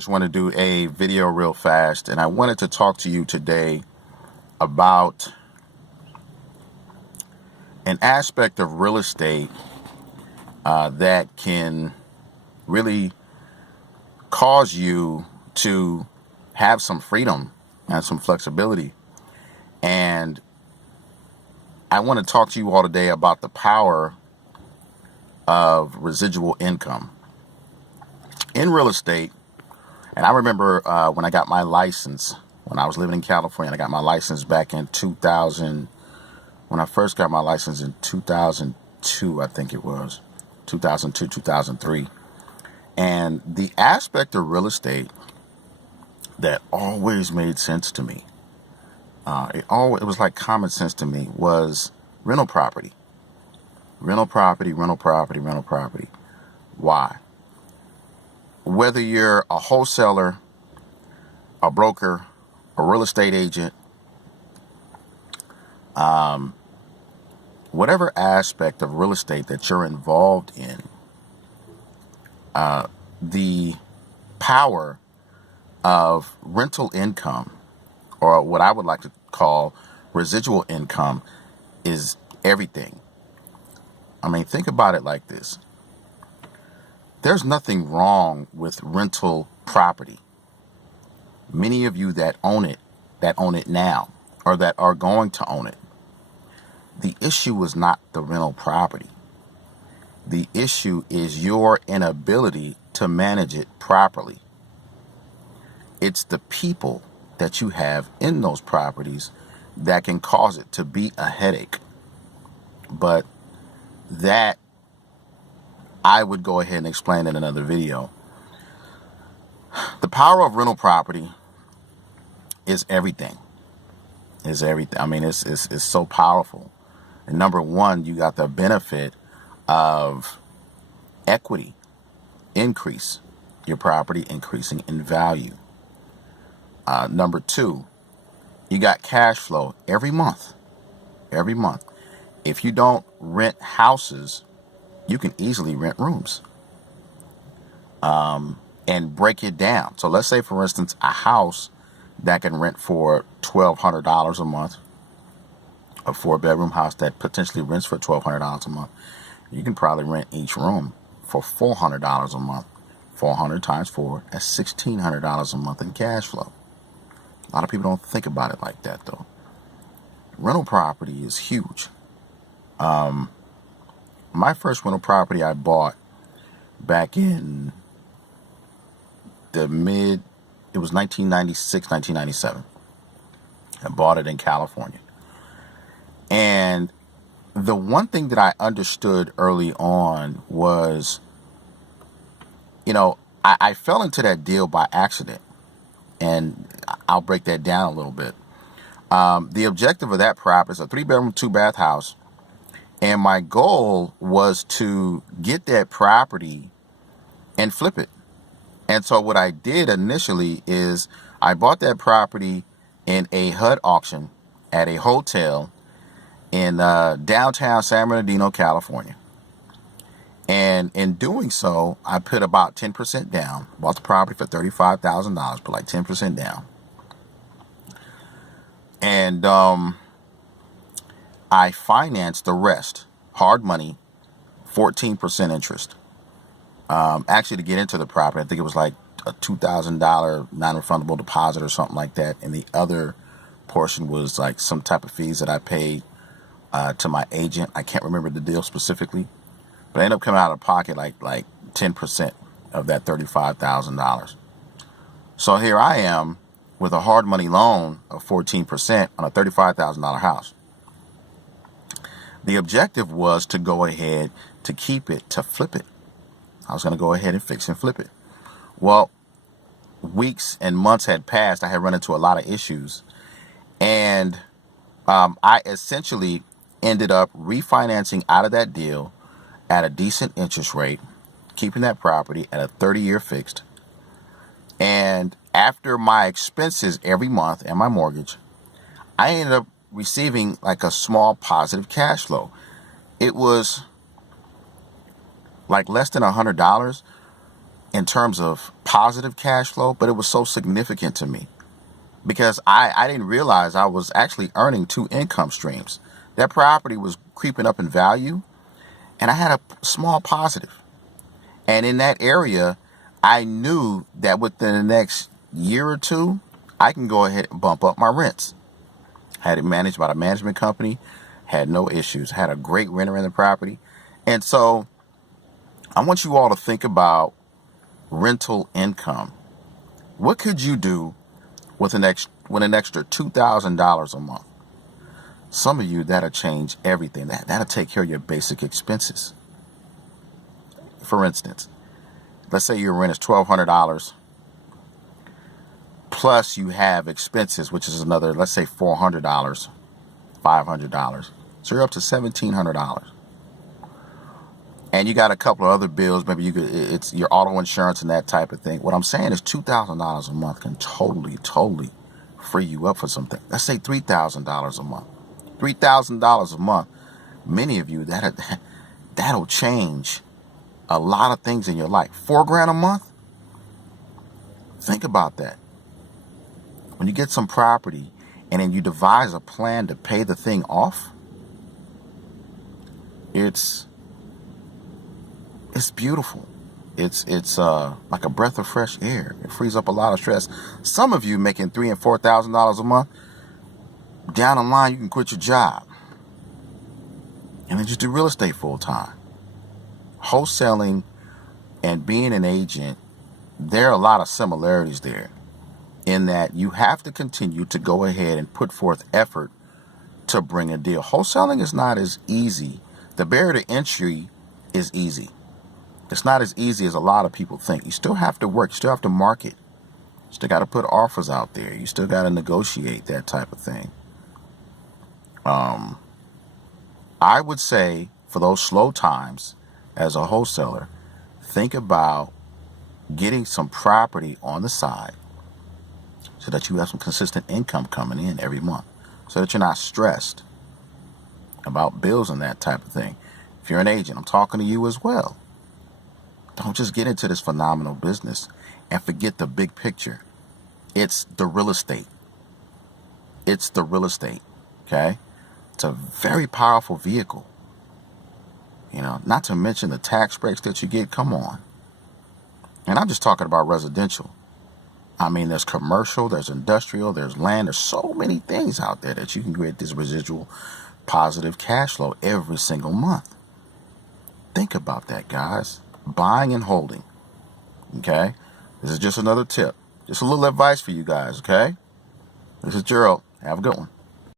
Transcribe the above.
just want to do a video real fast, and I wanted to talk to you today about an aspect of real estate that can really cause you to have some freedom and some flexibility. And I want to talk to you all today about the power of residual income in real estate. And I remember when I got my license, when I was living in California, I got my license back in 2000. When I first got my license in 2002, I think it was 2002, 2003. And the aspect of real estate that always made sense to me, it was like common sense to me, was rental property. Rental property, rental property, rental property. Why? Whether you're a wholesaler, a broker, a real estate agent, whatever aspect of real estate that you're involved in, the power of rental income, or what I would like to call residual income, is everything. I mean, think about it like this. There's nothing wrong with rental property. Many of you that own it now, or that are going to own it, the issue is not the rental property. The issue is your inability to manage it properly. It's the people that you have in those properties that can cause it to be a headache. But that I would go ahead and explain in another video. The power of rental property is everything. Is everything. I mean, it's so powerful. And number one, you got the benefit of equity increase, your property increasing in value. Number two, you got cash flow every month. Every month. If you don't rent houses, you can easily rent rooms and break it down. So let's say, for instance, a house that can rent for $1,200 a month, a 4-bedroom house that potentially rents for $1,200 a month, you can probably rent each room for $400 a month. 400 times 4, that's $1,600 a month in cash flow. A lot of people don't think about it like that, though. Rental property is huge. My first rental property I bought back in it was 1996, 1997. I bought it in California. And the one thing that I understood early on was, I fell into that deal by accident. And I'll break that down a little bit. The objective of that property is a 3-bedroom, 2-bath house. And my goal was to get that property and flip it. And so what I did initially is I bought that property in a HUD auction at a hotel in downtown San Bernardino, California. And in doing so, I put about 10% down. Bought the property for $35,000, put like 10% down. And I financed the rest, hard money, 14% interest. Actually, to get into the property, I think it was like a $2,000 non-refundable deposit or something like that. And the other portion was like some type of fees that I paid to my agent. I can't remember the deal specifically, but I ended up coming out of pocket like 10% of that $35,000. So here I am with a hard money loan of 14% on a $35,000 house. The objective was to go ahead to keep it, to flip it. I was going to go ahead and fix and flip it. Well, weeks and months had passed. I had run into a lot of issues. And I essentially ended up refinancing out of that deal at a decent interest rate, keeping that property at a 30-year fixed. And after my expenses every month and my mortgage, I ended up receiving like a small positive cash flow. It was like less than $100, in terms of positive cash flow, but it was so significant to me because I didn't realize I was actually earning two income streams. That property was creeping up in value, and I had a small positive. And in that area, I knew that within the next year or two, I can go ahead and bump up my rents. Had it managed by the management company, had no issues, had a great renter in the property. And so I want you all to think about rental income. What could you do with an extra $2,000 a month? Some of you, that'll change everything. That'll take care of your basic expenses. For instance, let's say your rent is $1,200, plus you have expenses, which is another, let's say $400, $500. So you're up to $1,700. And you got a couple of other bills. Maybe it's your auto insurance and that type of thing. What I'm saying is $2,000 a month can totally free you up for something. Let's say $3,000 a month. $3,000 a month. Many of you, that'll change a lot of things in your life. $4,000 a month. Think about that. When you get some property and then you devise a plan to pay the thing off, it's beautiful. It's like a breath of fresh air. It frees up a lot of stress. Some of you making $3,000 and $4,000 a month, down the line you can quit your job and then just do real estate full time. Wholesaling and being an agent, there are a lot of similarities there, in that you have to continue to go ahead and put forth effort to bring a deal. Wholesaling is not as easy. The barrier to entry is easy. It's not as easy as a lot of people think. You still have to work. You still have to market. You still got to put offers out there. You still got to negotiate, that type of thing. I would say for those slow times as a wholesaler, think about getting some property on the side so that you have some consistent income coming in every month, so that you're not stressed about bills and that type of thing. If you're an agent, I'm talking to you as well. Don't just get into this phenomenal business and forget the big picture. It's the real estate. It's the real estate, okay? It's a very powerful vehicle. You know, not to mention the tax breaks that you get. Come on. And I'm just talking about residential. I mean, there's commercial, there's industrial, there's land. There's so many things out there that you can create this residual positive cash flow every single month. Think about that, guys. Buying and holding. Okay? This is just another tip. Just a little advice for you guys, okay? This is Gerald. Have a good one.